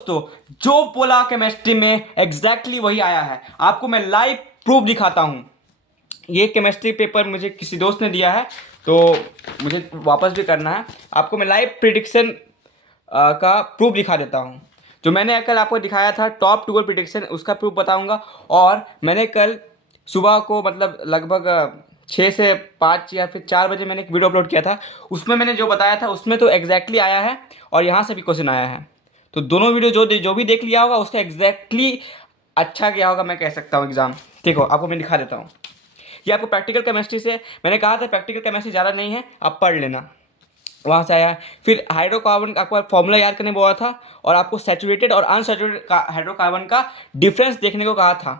दोस्तों जो बोला केमिस्ट्री में एग्जैक्टली वही आया है। आपको मैं लाइव प्रूफ दिखाता हूँ। ये केमिस्ट्री पेपर मुझे किसी दोस्त ने दिया है तो मुझे वापस भी करना है। आपको मैं लाइव प्रिडिक्शन का प्रूफ दिखा देता हूँ। जो मैंने कल आपको दिखाया था टॉप 12 प्रिडिक्शन, उसका प्रूफ बताऊँगा। और मैंने कल सुबह को मतलब लगभग 6 से 5 या फिर 4 बजे मैंने एक वीडियो अपलोड किया था। उसमें मैंने जो बताया था उसमें तो एग्जैक्टली आया है और यहाँ से भी क्वेश्चन आया है। तो दोनों वीडियो जो भी देख लिया होगा उसका एग्जैक्टली अच्छा गया होगा, मैं कह सकता हूँ एग्जाम। देखो आपको मैं दिखा देता हूँ। ये आपको प्रैक्टिकल केमिस्ट्री से मैंने कहा था, प्रैक्टिकल केमिस्ट्री ज़्यादा नहीं है, आप पढ़ लेना। वहाँ से आया है। फिर हाइड्रोकार्बन का आपको फॉर्मूला याद करने बोला था और आपको सैचुरेटेड और अनसैचुरेटेड हाइड्रोकार्बन का डिफरेंस देखने को कहा था।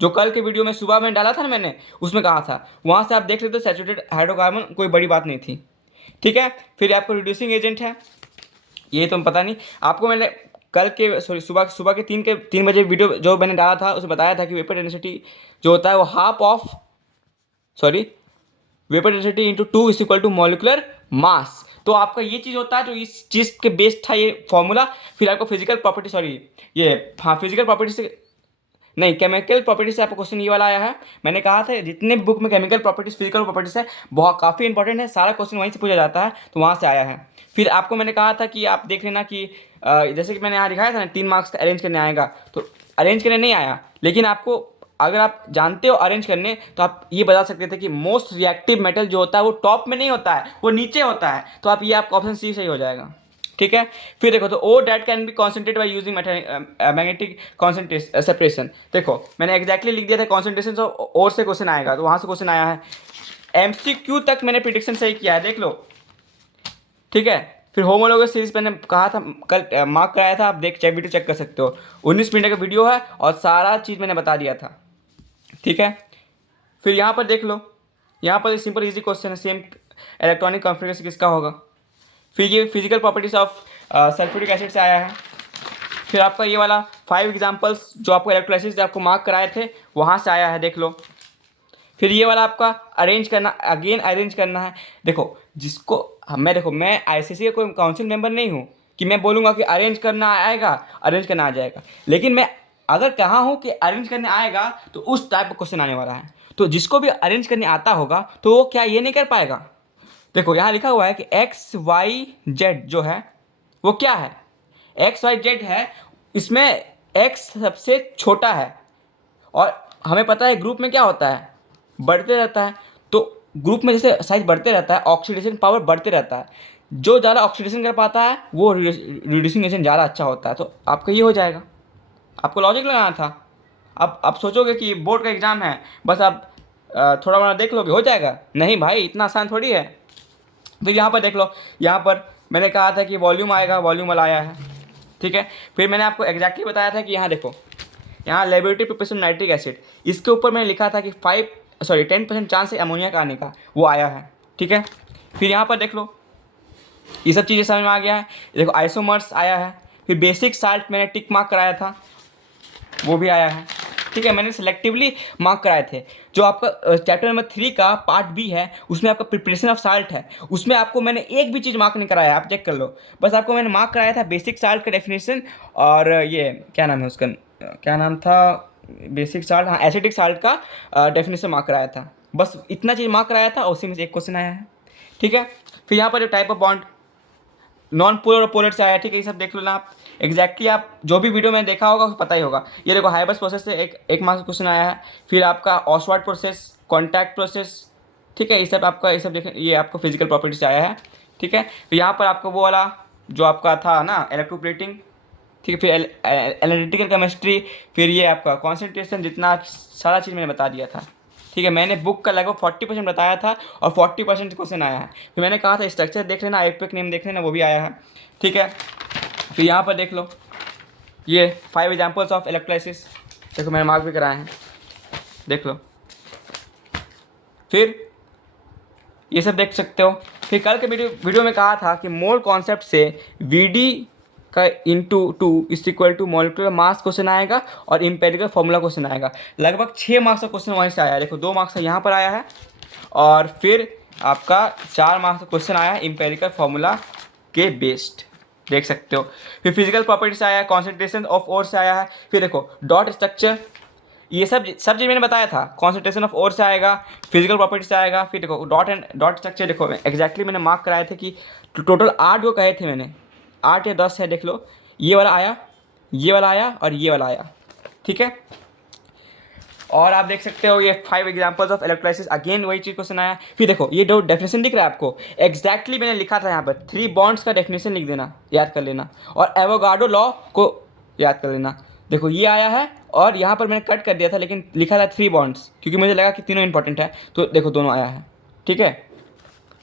जो कल के वीडियो में सुबह में डाला था ना मैंने, उसमें कहा था। वहाँ से आप देख लेते, सैचुरेटेड हाइड्रोकार्बन कोई बड़ी बात नहीं थी। ठीक है। फिर आपको रिड्यूसिंग एजेंट है, ये तो पता नहीं आपको। मैंने कल के सुबह के 3 बजे वीडियो जो मैंने डाला था उसमें बताया था कि वेपर डेंसिटी जो होता है वो vapour density into 2 is equal to molecular mass. तो आपका ये चीज़ होता है, तो इस चीज़ के बेस्ड था ये फॉर्मूला। फिर आपको फिजिकल प्रॉपर्टी फिजिकल प्रॉपर्टी से नहीं, केमिकल प्रॉपर्टी से आपको क्वेश्चन ये वाला आया है। मैंने कहा था जितने भी बुक में केमिकल प्रॉपर्टीज फिजिकल प्रॉपर्टीज है बहुत काफ़ी इंपॉर्टेंट है, सारा क्वेश्चन वहीं से पूछा जाता है, तो वहाँ से आया है। फिर आपको मैंने कहा था कि आप देख लेना कि जैसे कि मैंने यहाँ दिखाया था ना 3 मार्क्स का अरेंज करने आएगा, तो अरेंज करने नहीं आया। लेकिन आपको अगर आप जानते हो अरेंज करने तो आप ये बता सकते थे कि मोस्ट रिएक्टिव मेटल जो होता है वो टॉप में नहीं होता है, वो नीचे होता है। तो आप ये आपका ऑप्शन सी सही हो जाएगा। ठीक है। फिर देखो, तो oh that can be concentrate by using magnetic concentration separation. देखो मैंने एग्जैक्टली लिख दिया था कॉन्सेंट्रेशन और से क्वेश्चन आएगा, तो वहाँ से क्वेश्चन आया है। एमसीक्यू तक मैंने प्रिडिक्शन सही किया है, देख लो। ठीक है। फिर होमोलोगस सीरीज मैंने कहा था कल मार्क कराया था, आप वीडियो चेक कर सकते हो। 19 मिनट का वीडियो है और सारा चीज़ मैंने बता दिया था। ठीक है। फिर यहाँ पर देख लो, यहाँ पर सिंपल इजी क्वेश्चन है, सेम इलेक्ट्रॉनिक कॉन्फ़िगरेशन किसका होगा। फिर ये physical properties of sulphuric acid से आया है। फिर आपका ये वाला 5 एग्जांपल्स जो आपको इलेक्ट्रोलाइसिस आपको मार्क कराए थे वहाँ से आया है, देख लो। फिर ये वाला आपका अरेंज करना है। देखो मैं आईसीसी का कोई काउंसिल मेंबर नहीं हूँ कि मैं बोलूँगा कि अरेंज करना आ जाएगा। लेकिन मैं अगर कहा हूँ कि अरेंज करने आएगा तो उस टाइप का क्वेश्चन आने वाला है। तो जिसको भी अरेंज करने आता होगा तो वो क्या ये नहीं कर पाएगा। देखो यहाँ लिखा हुआ है कि एक्स वाई जेड जो है वो क्या है, एक्स वाई जेड है। इसमें एक्स सबसे छोटा है और हमें पता है ग्रुप में क्या होता है, बढ़ते रहता है। तो ग्रुप में जैसे साइज बढ़ते रहता है ऑक्सीडेशन पावर बढ़ते रहता है। जो ज़्यादा ऑक्सीडेशन कर पाता है वो रिड्यूसिंग एजेंट ज़्यादा अच्छा होता है। तो आपका ये हो जाएगा। आपको लॉजिक लगाना था। अब आप सोचोगे कि बोर्ड का एग्ज़ाम है बस आप थोड़ा मोड़ा देख लोगे हो जाएगा, नहीं भाई इतना आसान थोड़ी है। फिर यहाँ पर देख लो, यहाँ पर मैंने कहा था कि वॉल्यूम आएगा, वॉल्यूम वाला आया है। ठीक है। फिर मैंने आपको एग्जैक्टली बताया था कि यहाँ देखो, यहाँ लेबोरेटरी प्रिपरेशन नाइट्रिक एसिड, इसके ऊपर मैंने लिखा था कि 10% चांस है अमोनिया का आने का, वो आया है। ठीक है। फिर यहाँ पर देख लो, ये सब चीज़ें समझ में आ गया है। देखो आइसोमर्स आया है। फिर बेसिक साल्ट मैंने टिक मार्क कराया था, वो भी आया है। ठीक है। मैंने सिलेक्टिवली मार्क कराए थे। जो आपका चैप्टर नंबर 3 का पार्ट बी है उसमें आपका प्रिपरेशन ऑफ साल्ट है, उसमें आपको मैंने एक भी चीज़ मार्क नहीं कराया, आप चेक कर लो। बस आपको मैंने मार्क कराया था बेसिक साल्ट का डेफिनेशन और ये क्या नाम है उसका, क्या नाम था, बेसिक साल्ट, हाँ एसिडिक साल्ट का डेफिनेशन मार्क कराया था। बस इतना चीज़ मार्क कराया था और उसी में से एक क्वेश्चन आया है। ठीक है। फिर यहाँ पर type of bond non polar और पोलर से आया। ठीक है। ये सब देख लो ना आप एग्जैक्टली, आप जो भी वीडियो मैंने देखा होगा पता ही होगा। ये देखो हाइबस प्रोसेस से एक मार्क्स क्वेश्चन आया है। फिर आपका ऑसवार्ड प्रोसेस, कॉन्टैक्ट प्रोसेस। ठीक है। ये सब देखें, ये आपको फिजिकल प्रॉपर्टी से आया है। ठीक है। तो यहाँ पर आपको वो वाला जो आपका था ना इलेक्ट्रोप्लेटिंग। ठीक है। फिर एनालिटिकल केमिस्ट्री, फिर ये आपका कॉन्सेंट्रेशन, जितना सारा चीज़ मैंने बता दिया था। ठीक है। मैंने बुक का लगभग 40% बताया था और 40% क्वेश्चन आया है। फिर मैंने कहा था स्ट्रक्चर देख लेना, आईयूपैक नेम देख लेना, वो भी आया है। ठीक है। फिर यहाँ पर देख लो, ये 5 एग्जाम्पल्स ऑफ इलेक्ट्रोलाइसिस, देखो मैंने मार्क भी कराए हैं, देख लो। फिर ये सब देख सकते हो। फिर कल के वीडियो में कहा था कि मोल कॉन्सेप्ट से वीडी का into 2 is equal to molecular mass question आएगा और इम्पेरिकल फॉर्मूला क्वेश्चन आएगा। लगभग 6 मार्क्स का क्वेश्चन वहीं से आया है। देखो 2 मार्क्स का यहाँ पर आया है और फिर आपका 4 मार्क्स का क्वेश्चन आया है इम्पेरिकल फॉर्मूला के बेस्ड, देख सकते हो। फिर फिजिकल प्रॉपर्टी से आया है, कॉन्सेंट्रेशन ऑफ ओर से आया है, फिर देखो डॉट स्ट्रक्चर, ये सब चीज़ मैंने बताया था। कॉन्सेंट्रेशन ऑफ ओर से आएगा, फिजिकल प्रॉपर्टी से आएगा, फिर देखो डॉट स्ट्रक्चर देखो एग्जैक्टली मैंने मार्क कराए थे कि टोटल 8 को कहे थे मैंने, 8 या 10 है, देख लो। ये वाला आया, ये वाला आया और ये वाला आया, ठीक है। और आप देख सकते हो ये 5 एग्जांपल्स ऑफ इलेक्ट्रोलाइसिस, अगेन वही चीज़ क्वेश्चन आया। फिर देखो ये जो डेफिनेशन दिख रहा है आपको, एग्जैक्टली मैंने लिखा था यहाँ पर 3 बॉन्ड्स का डेफिनेशन लिख देना, याद कर लेना, और एवोगाड्रो लॉ को याद कर लेना। देखो ये आया है और यहाँ पर मैंने कट कर दिया था, लेकिन लिखा था 3 बॉन्ड्स, क्योंकि मुझे लगा कि तीनों इंपॉर्टेंट है, तो देखो दोनों आया है, ठीक है।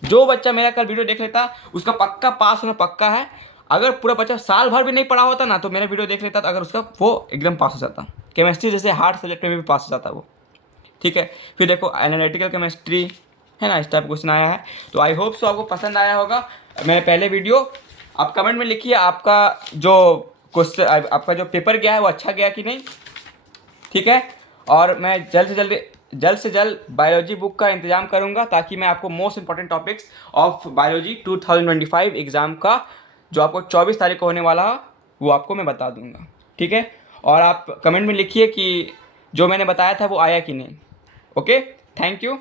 जो बच्चा मेरा कल वीडियो देख लेता उसका पक्का पास होना पक्का है। अगर पूरा बच्चा साल भर भी नहीं पढ़ा होता ना तो मेरा वीडियो देख लेता, तो अगर उसका वो एकदम पास हो जाता। केमिस्ट्री जैसे हार्ड सब्जेक्ट में भी पास हो जाता वो, ठीक है। फिर देखो एनालिटिकल केमिस्ट्री है ना, इस टाइप क्वेश्चन आया है। तो आई होप सो आपको पसंद आया होगा मेरे पहले वीडियो। आप कमेंट में लिखिए आपका जो क्वेश्चन, आपका जो पेपर गया है वो अच्छा गया कि नहीं, ठीक है। और मैं जल्द से जल्द बायोलॉजी बुक का इंतजाम करूंगा, ताकि मैं आपको most important topics of biology 2025 exam का जो आपको 24 तारीख को होने वाला है वो आपको मैं बता दूंगा, ठीक है। और आप कमेंट में लिखिए कि जो मैंने बताया था वो आया कि नहीं। Okay, thank you.